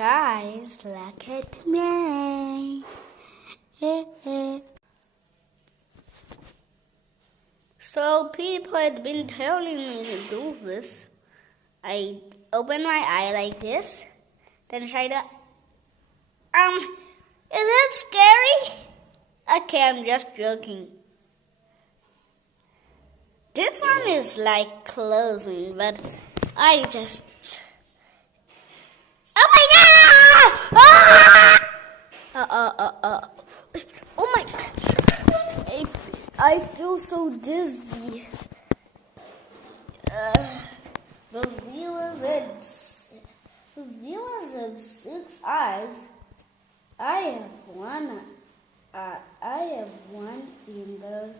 Guys, look at me. So people had been telling me to do this. I open my eye like this, then try to, is it scary? Okay, I'm just joking. This one is like closing, but I just, oh my god! Oh my god! I feel so dizzy. The viewers of 6 eyes. I have one finger.